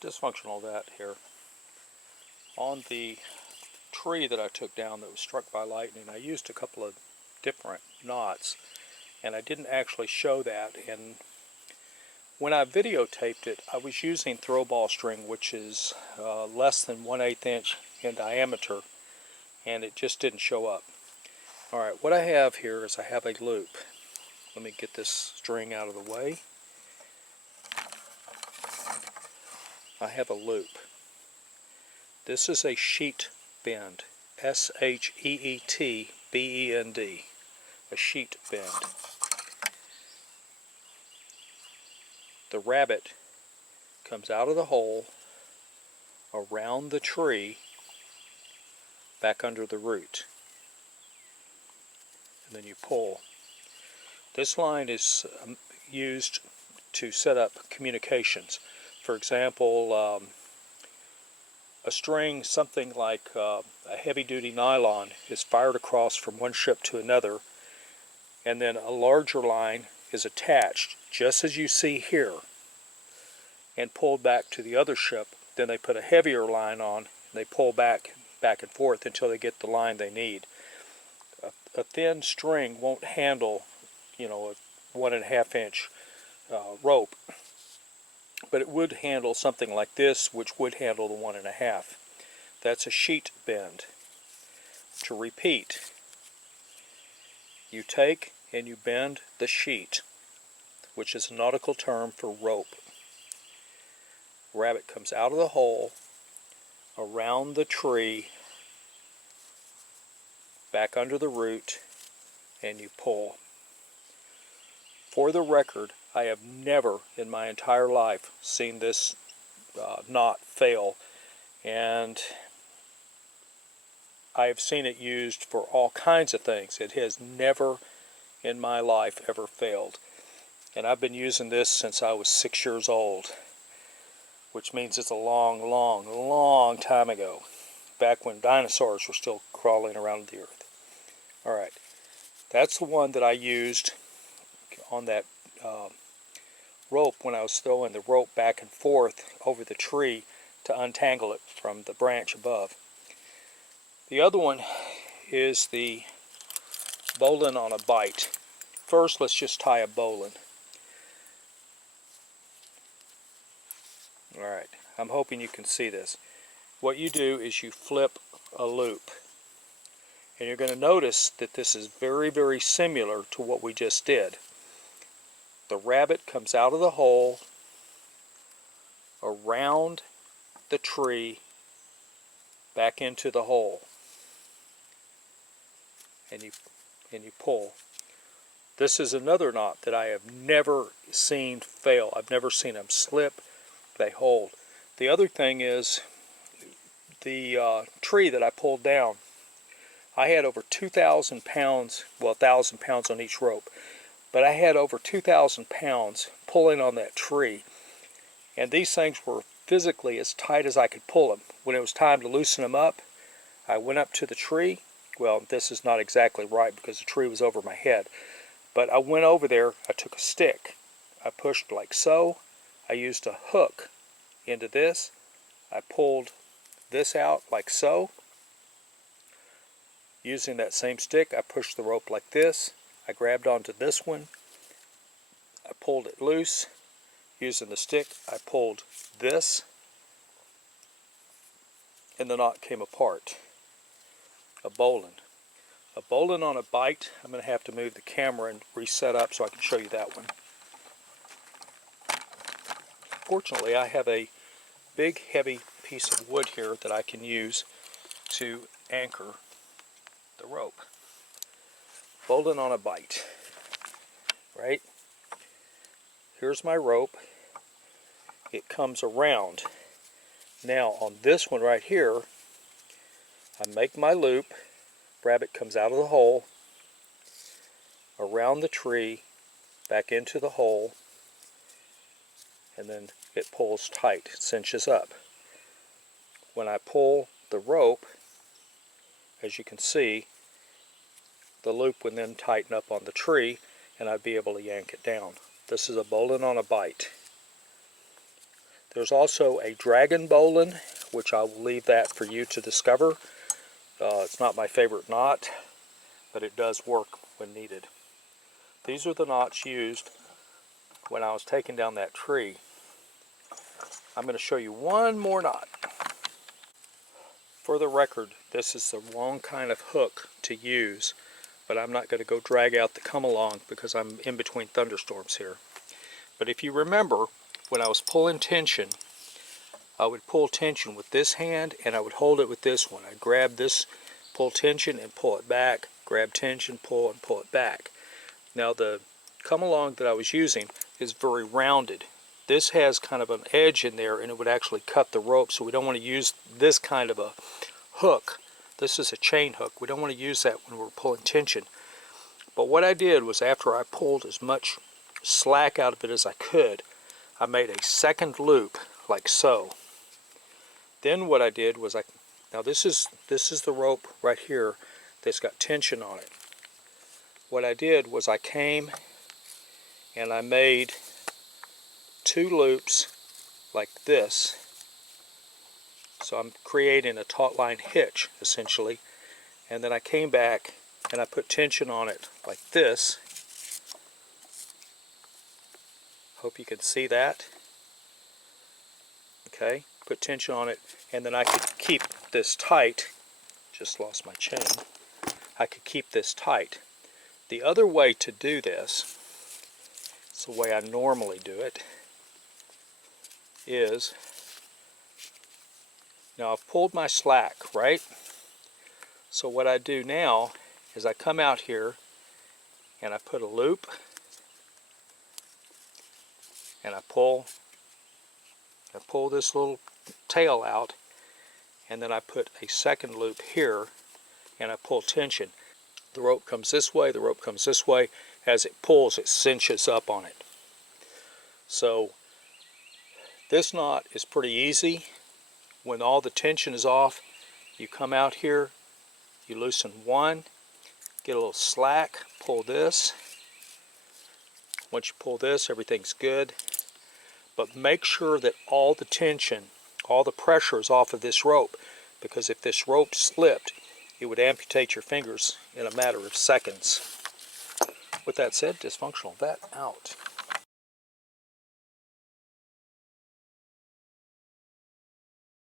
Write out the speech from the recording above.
dysfunctional that here. On the tree that I took down that was struck by lightning, I used a couple of different knots, and I didn't actually show that. And when I videotaped it, I was using throw ball string, which is less than 1/8 inch in diameter, and it just didn't show up. Alright, what I have here is I have a loop. Let me get this string out of the way. I have a loop. This is a sheet bend. S-H-E-E-T-B-E-N-D. A sheet bend. The rabbit comes out of the hole, around the tree, back under the root. And then you pull. This line is used to set up communications. For example, a string, something like a heavy-duty nylon, is fired across from one ship to another, and then a larger line is attached, just as you see here, and pulled back to the other ship. Then they put a heavier line on, and they pull back and forth until they get the line they need. A thin string won't handle, you know, a 1.5 inch rope, but it would handle something like this, which would handle the 1.5. That's a sheet bend. To repeat, you take and you bend the sheet, which is a nautical term for rope. Rabbit comes out of the hole, around the tree, back under the root, and you pull. For the record, I have never in my entire life seen this knot fail, and I have seen it used for all kinds of things. It has never in my life ever failed. And I've been using this since I was 6 years old, which means it's a long, long, long time ago, back when dinosaurs were still crawling around the earth. Alright, that's the one that I used on that rope when I was throwing the rope back and forth over the tree to untangle it from the branch above. The other one is the bowline on a bite. First, let's just tie a bowline. Alright, I'm hoping you can see this. What you do is you flip a loop. And you're going to notice that this is very, very similar to what we just did. The rabbit comes out of the hole, around the tree, back into the hole, and you pull. This is another knot that I have never seen fail. I've never seen them slip. They hold. The other thing is the tree that I pulled down. I had over 2,000 pounds, well, 1,000 pounds on each rope, but I had over 2,000 pounds pulling on that tree, and these things were physically as tight as I could pull them. When it was time to loosen them up, I went up to the tree. Well, this is not exactly right because the tree was over my head, but I went over there, I took a stick, I pushed like so, I used a hook into this, I pulled this out like so. Using that same stick, I pushed the rope like this. I grabbed onto this one. I pulled it loose. Using the stick, I pulled this, and the knot came apart. A bowline. A bowline on a bite. I'm going to have to move the camera and reset up so I can show you that one. Fortunately, I have a big, heavy piece of wood here that I can use to anchor the rope. Bowline on a bite. Right? Here's my rope. It comes around. Now on this one right here, I make my loop. Rabbit comes out of the hole, around the tree, back into the hole, and then it pulls tight, it cinches up. When I pull the rope, as you can see, the loop would then tighten up on the tree and I'd be able to yank it down. This is a bowline on a bite. There's also a dragon bowline, which I will leave that for you to discover. It's not my favorite knot, but it does work when needed. These are the knots used when I was taking down that tree. I'm going to show you one more knot. For the record, this is the wrong kind of hook to use, but I'm not going to go drag out the come along because I'm in between thunderstorms here. But if you remember, when I was pulling tension, I would pull tension with this hand and I would hold it with this one. I'd grab this, pull tension and pull it back, grab tension, pull and pull it back. Now the come along that I was using is very rounded. This has kind of an edge in there and it would actually cut the rope, so we don't want to use this kind of a hook. This is a chain hook. We don't want to use that when we're pulling tension. But what I did was, after I pulled as much slack out of it as I could, I made a second loop like so. Then what I did was now this is the rope right here that's got tension on it. What I did was I came and I made 2 loops like this. So I'm creating a taut line hitch essentially, and then I came back and I put tension on it like this. Hope you can see that. Okay, put tension on it, and then I could keep this tight. Just lost my chain. I could keep this tight. The other way to do this, it's the way I normally do it, is, now I've pulled my slack, right? So what I do now is I come out here and I put a loop and I pull this little tail out, and then I put a second loop here and I pull tension. The rope comes this way, the rope comes this way. As it pulls, it cinches up on it. So this knot is pretty easy. When all the tension is off, you come out here, you loosen one, get a little slack, pull this. Once you pull this, everything's good. But make sure that all the tension, all the pressure is off of this rope, because if this rope slipped, it would amputate your fingers in a matter of seconds. With that said, dysfunctional vet out.